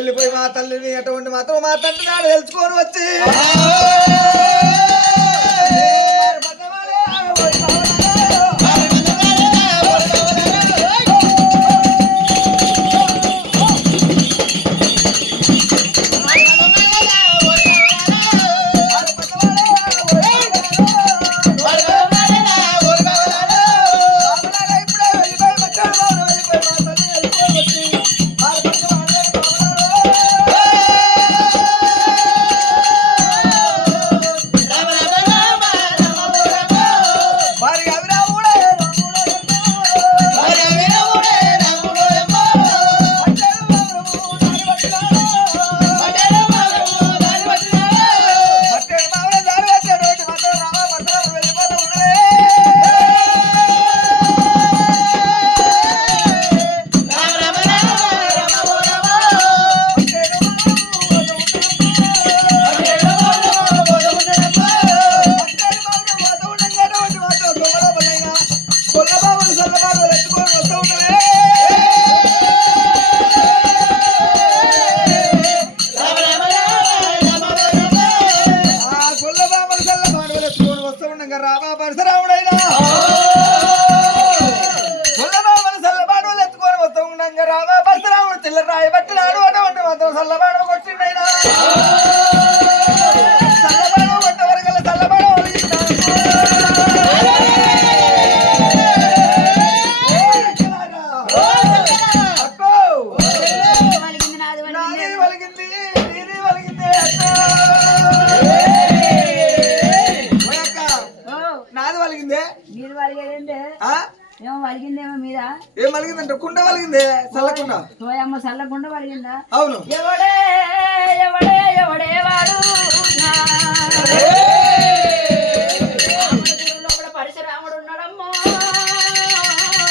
వెళ్ళిపోయి మా తల్లిని అటువంటి మాత్రం మా తండ్రి నాడు తెలుసుకొని వచ్చి ఏం వలిగిందంటే కుండ వలిగిందే చల్లకుండ తోయమ్మ చల్లకుండ వలిగిందా అవును ఎవడే ఎవడే ఎవడే వాడు లోపల పరశురాముడు ఉన్నాడమ్మో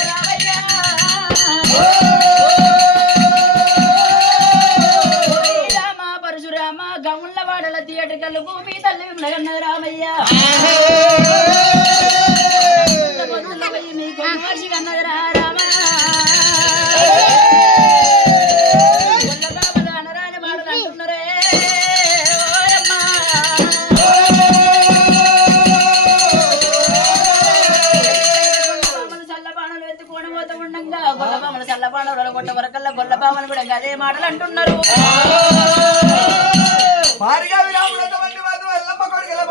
రామయ్య రామ పరశురామ గముళ్ళ వాడల థియేటర్ భూమి తల్లి విమలగన్నది రామయ్య అన్నది రామ అనరాని మాటలు అంటున్నారే చల్లబాణలు ఎత్తుకోవడం పోతూ ఉండంగా గొల్లబామలు చల్లబాణలు కొట్ట వరకల్లా గొల్లబామలు కూడా అదే మాటలు అంటున్నారు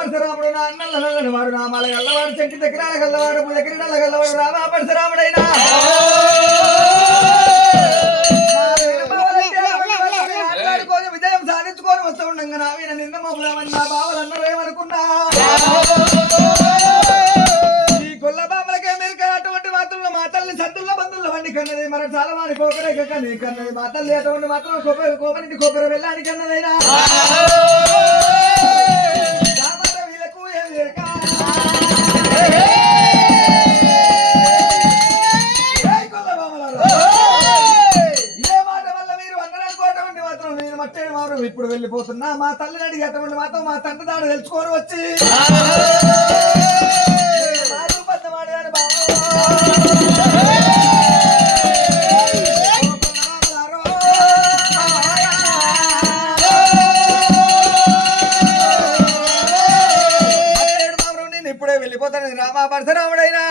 పరశురాముడు నా అన్నల వాడు నామాల గల్లవాడు చెంకి దగ్గర గల్లవాడు దగ్గర గల్లవాడు రామా పరశురాముడైనా విజయం సాధించుకొని వస్తూ ఉండగా నావీన నిన్న మొదలమని నా బావలు అన్నరేమనుకున్నా ఈ గొల్ల బామలకే మీరు అటువంటి మాత్రంలో మా తల్లి సద్దుల బంధువుల వండి కన్నది మరి చాలా మంది కోకరే కన్నది కన్నది మా తల్లి అటువంటి మాత్రం కోపనికి కొబ్బరి వెళ్ళానికి కన్నదైనా ఇప్పుడు వెళ్ళిపోతున్నా మా తల్లిని అడిగి అటువంటి మాత్రం మా తండ్రి దాడు తెలుసుకొని వచ్చి ఇప్పుడే వెళ్ళిపోతాను రామా పరశురాముడైనా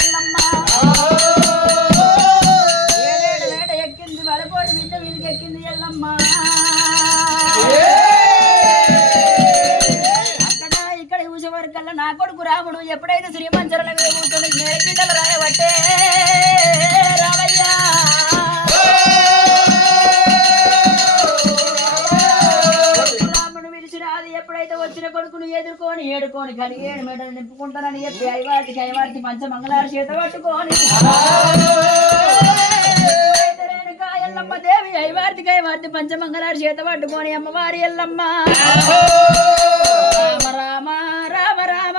ఎల్లమ్మ వేట ఎక్కింది వలపోడి బిడ్డ వీధికి ఎక్కింది ఎల్లమ్మ అక్కడ ఇక్కడ ఊసవరకల్లా నా కొడుకు రాముడు ఎప్పుడైతే శ్రీమంచరణ మీద కూర్చొని మేరకిండలు రాయబట్టే రామయ్య రాముడు పిలిచినాది ఎప్పుడైతే వచ్చిన కొడుకును ఎదుర్కొని ఏడుకొని కలిగి ఏడు మెడలు నింపుకుంటానని చెప్పి ఐవారికి పంచమంగళారు చేత పట్టుకొని ఎల్లమ్మ దేవి ఐవార్తి పంచమంగళారు చేత పట్టుకొని అమ్మవారి ఎల్లమ్మ రామ రామ రామ రామ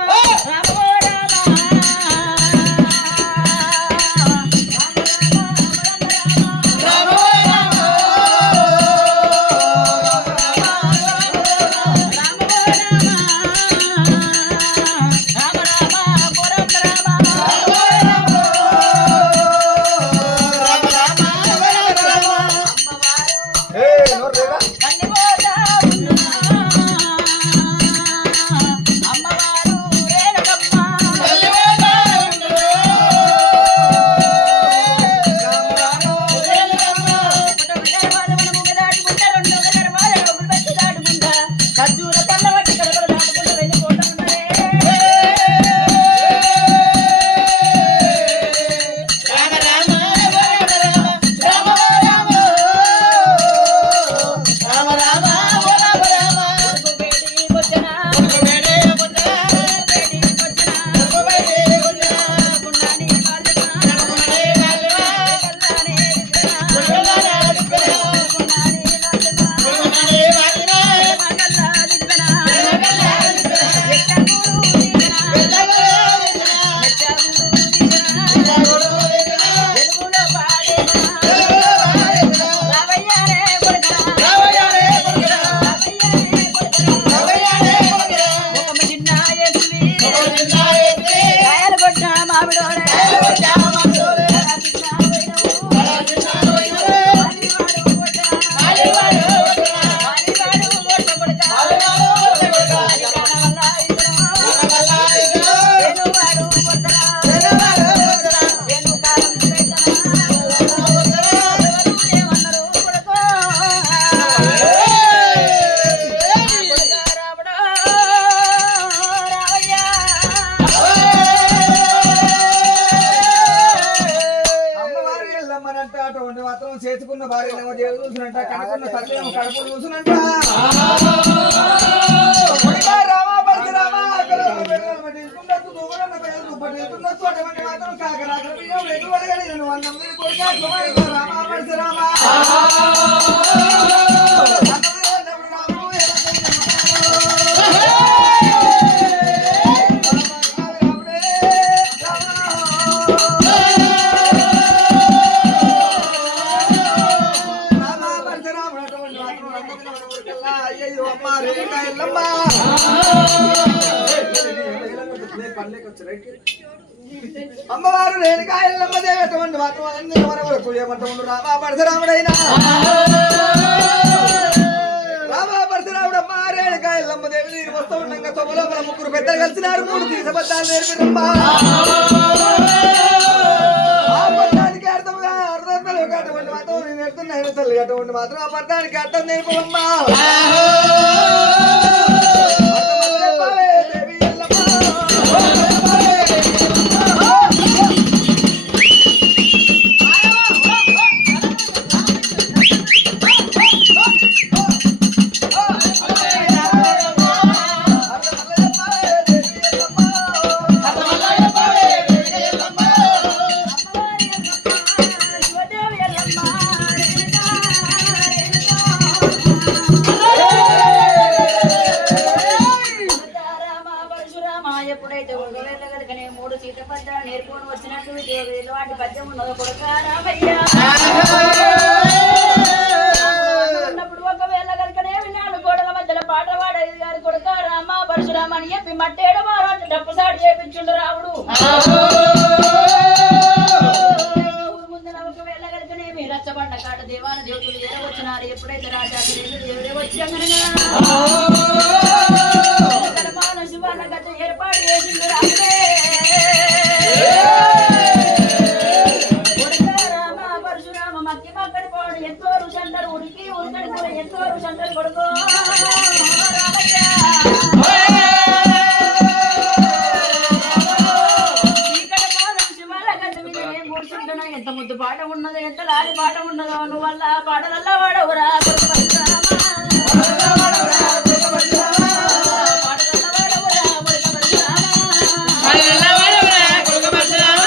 చేసుకున్న భార్యనేమో దేవుడు చూసినట్ట కనుకున్న తల్లినేమో కడుపు చూసినట్ట రామా పడితే రామా మాత్రం రామా పడితే రామా అమ్మవారు రేణుకా ఎల్లమ్మ దేవి అటువంటి వాతావరణాన్ని ఎవరెవరు ఏమంటారు రామా పరశురాముడైనా రామా పరశురాముడు అమ్మ రేణుకా ఎల్లమ్మ దేవి నీరు వస్తూ ఉండగా తొమ్మిది ముగ్గురు పెద్దలు కలిసినారు 3 తీసబద్దాలు నేర్పిరమ్మా ఆ పద్దానికి అర్థంగా అర్థంలో అటువంటి వాతావరణం నేర్పుతున్నాయి తల్లి అటువంటి మాత్రం ఆ పద్దానికి అర్థం నేర్పమ్మా ఎప్పుడైతే ఒకవేళ కనుకనే 3 సీతపద్దాలు నేర్పుకొని వచ్చినట్టు ఎలాంటి పద్యం ఉన్నదో కొడుకా రామయ్య ఉన్నప్పుడు ఒకవేళ కనుకనే 4 గోడల మధ్యలో పాట పాడేది గారి కొడుకా రామ పరశురామ అని చెప్పి మట్టేడు మారాడు డప్పుసాడు చేపించుండు రాముడు ముందున ఒకవేళ కనుకనే మీరు రచ్చబండ కాట దేవాల దేవతలు ఏరవచ్చినారు ఎప్పుడైతే రాజా దేవుడే వచ్చానగా ఏర్పాటు చేసింది రాముడే గడ్డ మీద నేను కూర్చుంటున్నా ఎంత ముద్దు పాట ఉన్నదో ఎంత లాలి పాట ఉన్నదో నువ్వు వల్ల పాటలల్లా వాడవురా కొడుకు పరశురామ. పాటలల్లా వాడవురా కొడుకు పరశురామ.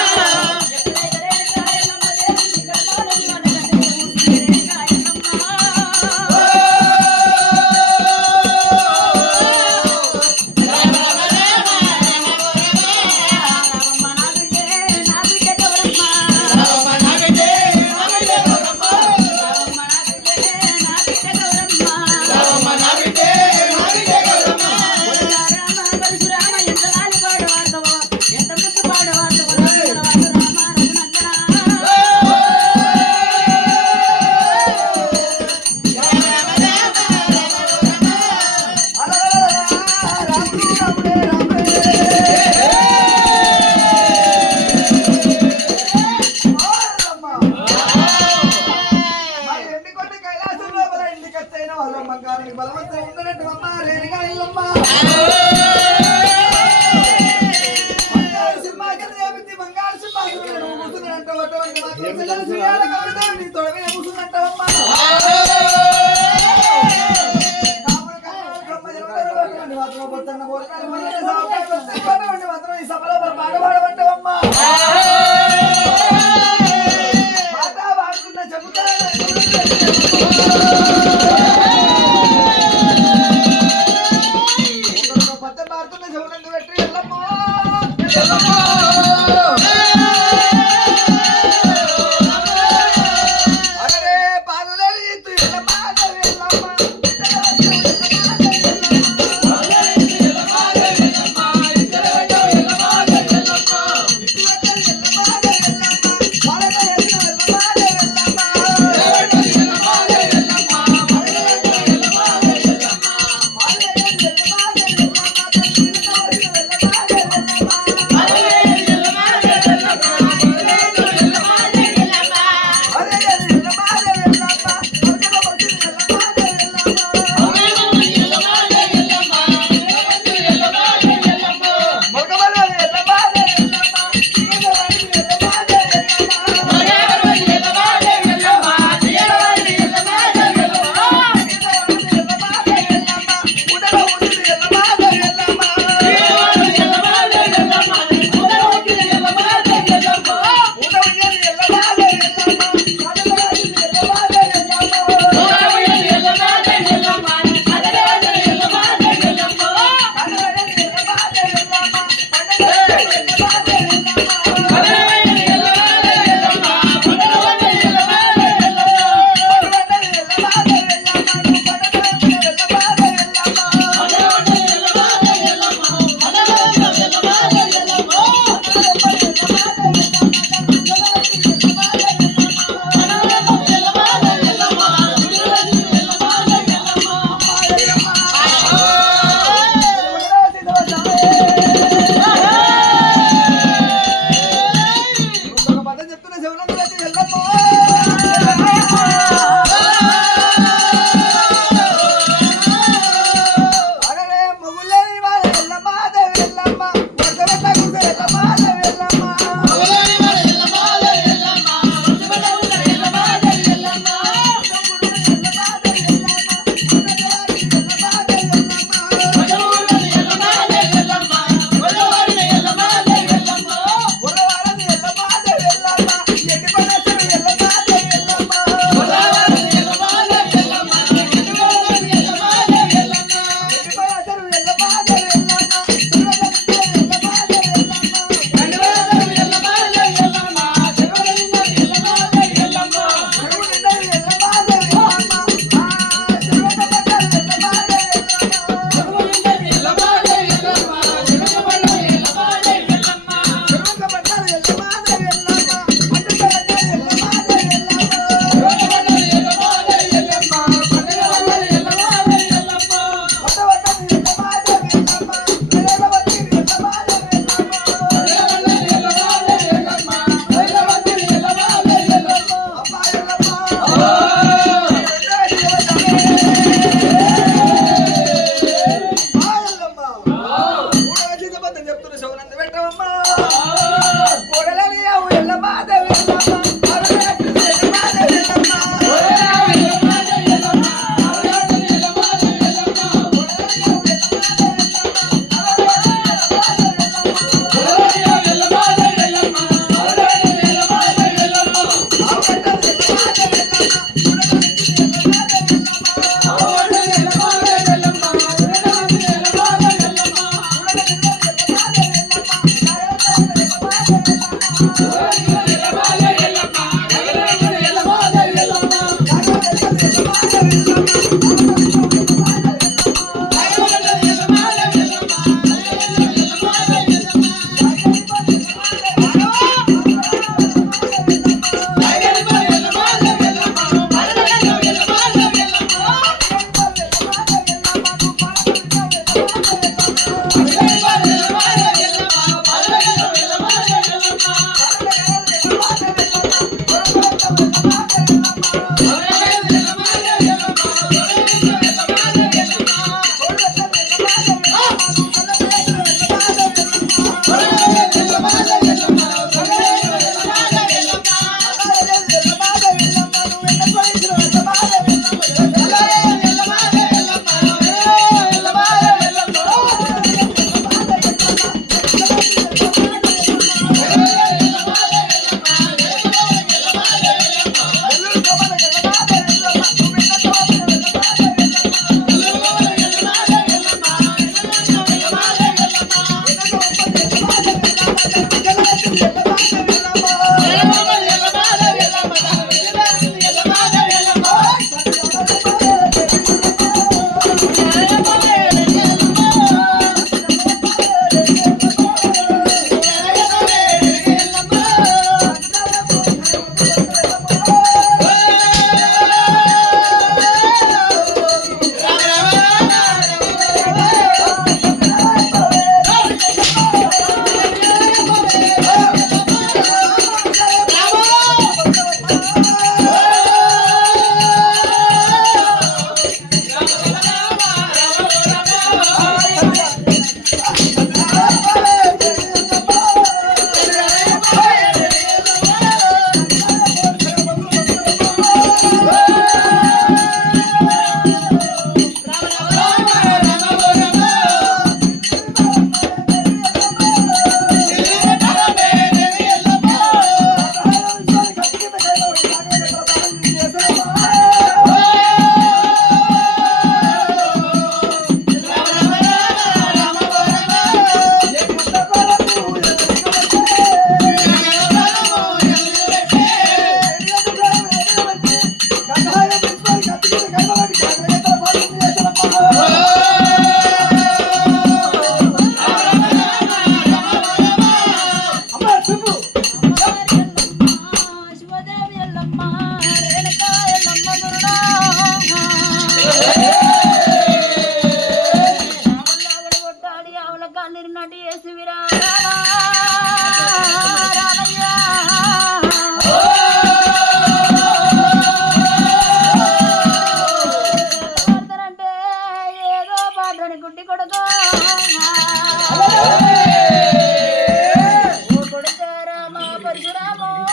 పరశురామో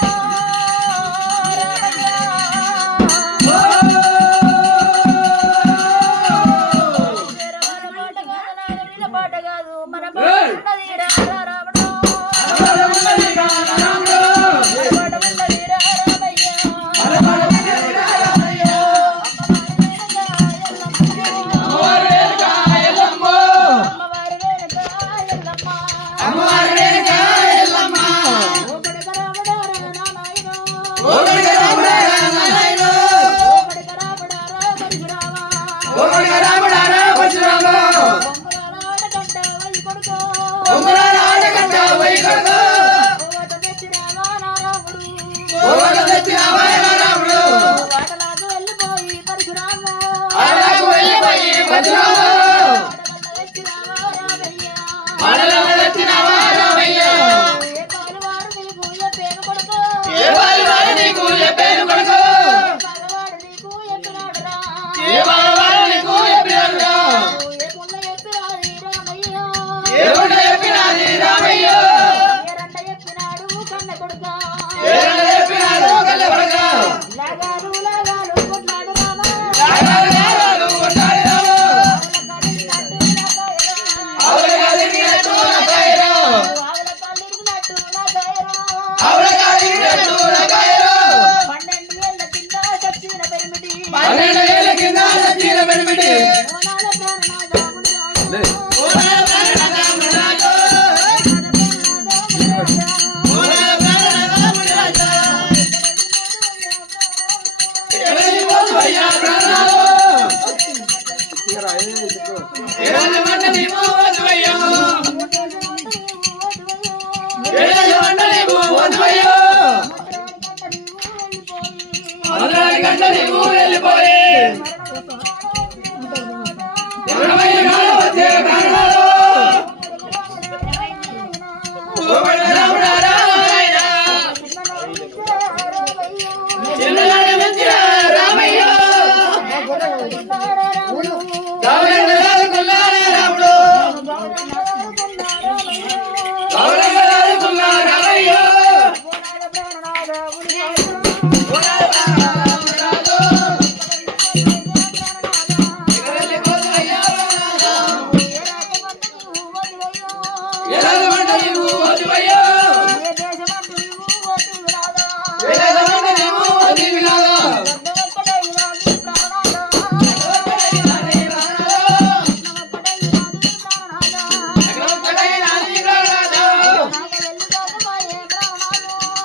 పాట కాదు మన రాముడు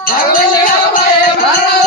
Hallelujah.